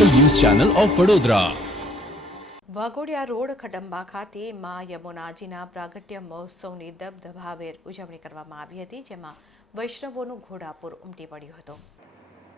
Channel of Vadodara. Waghodia road Khadamba ખાતે મા યમુનાજીના પ્રાગટ્ય મહોત્સવની દબદભાવેર ઉજવણી કરવામાં આવી હતી જેમાં વૈષ્ણવોનું ઘોડાપુર ઉમટી પડ્યું હતું.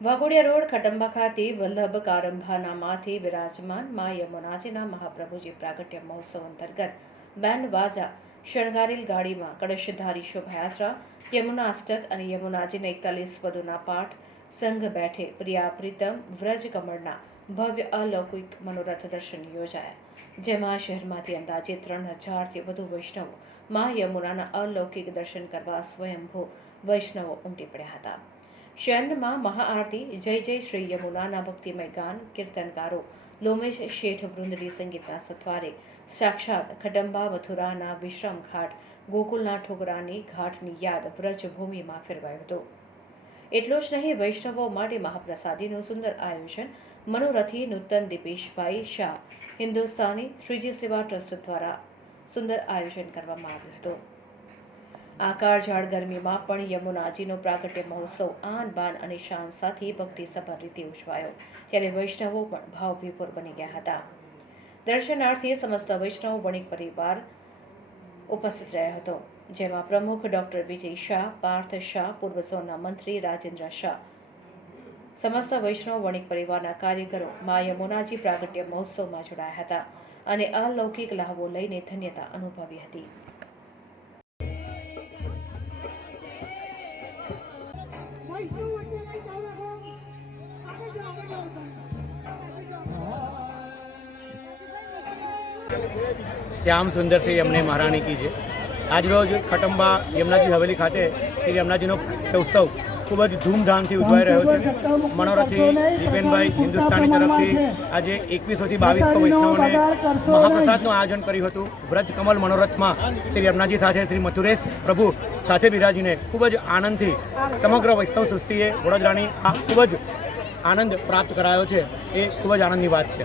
વાઘોડિયા રોડ ખડંબા ખાતે વલ્લભ કારંભાના માથે બિરાજમાન મા યમુનાજીના મહાપ્રભુજી પ્રાગટ્ય મહોત્સવ અંતર્ગત બેન્ડ વાજા શણગારેલ ગાડીમાં કળશધારી શોભાયાત્રા યમુના અષ્ટક અને યમુનાજીના એકતાલીસ પદોના પાઠ સંઘ બેઠે પ્રિયા, પ્રીતમ, વ્રજ કમળના ભવ્ય અલૌકિક મનોરથ દર્શન યોજાયા, જેમાં શહેરમાંથી અંદાજે ત્રણ હજારથી વધુ વૈષ્ણવો મા યમુનાના અલૌકિક દર્શન કરવા સ્વયંભૂ વૈષ્ણવો ઉમટી પડ્યા હતા. શહેરમાં મહાઆરતી, જય જય શ્રી યમુનાના ભક્તિમય ગાન કીર્તનકારો, લોમેશ શેઠ વૃંદડી સંગીતના સથવારે સાક્ષાત ખડંબા, મથુરાના વિશ્રામ ઘાટ ગોકુલના ઠોકરાની ઘાટની યાદ વ્રજભૂમિમાં ફેરવાયો હતો. એટલું જ નહીં, વૈષ્ણવો માટે મહાપ્રસાદીનું સુંદર આયોજન મનોરથી નૂતન દીપેશભાઈ શાહ, હિન્દુસ્તાની શ્રીજી સેવા ટ્રસ્ટ દ્વારા સુંદર આયોજન કરવામાં આવ્યું હતું. આકાર ઝાડ ગરમીમાં પણ યમુનાજીનો પ્રાગટ્ય મહોત્સવ આન બાન અને શાન સાથે ભક્તિસભર રીતે ઉજવાયો. ત્યારે વૈષ્ણવો પણ ભાવવિભોર બની ગયા હતા. દર્શનાર્થે સમસ્ત વૈષ્ણવ વણિક પરિવાર ઉપસ્થિત રહ્યો હતો, જેમાં પ્રમુખ ડોક્ટર વિજય શાહ, પાર્થ શાહ, પૂર્વ સોના મંત્રી રાજેન્દ્ર શાહ. સમસ્ત વૈષ્ણવ વણિક પરિવારના કાર્યકરો મા યમુનાજી પ્રાગટ્ય મહોત્સવમાં જોડાયા હતા અને અલૌકિક લાહવો લઈને ધન્યતા અનુભવી હતી. Thank વચ્ચે શ્યામ સુંદરસિંહ શ્રી મહારાણી કી છે આજરોજ ખટંબા યમુનાજી હવેલી ખાતે શ્રી યમુનાજીનો ઉત્સવ ખૂબ જ ધૂમધામથી ઉજવાઈ રહ્યો છે. મનોરથી દીપેનભાઈ હિન્દુસ્તાની તરફથી આજે એકવીસોથી બાવીસો વૈષ્ણવોને મહાપ્રસાદનું આયોજન કર્યું હતું. વ્રજ કમલ મનોરથમાં શ્રી યમુનાજી સાથે શ્રી મથુરેશ પ્રભુ સાથે બિરાજીને ખૂબ જ આનંદથી સમગ્ર વૈષ્ણવ સૃષ્ટિએ વડોદરાની આ ખૂબ જ આનંદ પ્રાપ્ત કરાયો છે. એ ખૂબ જ આનંદની વાત છે.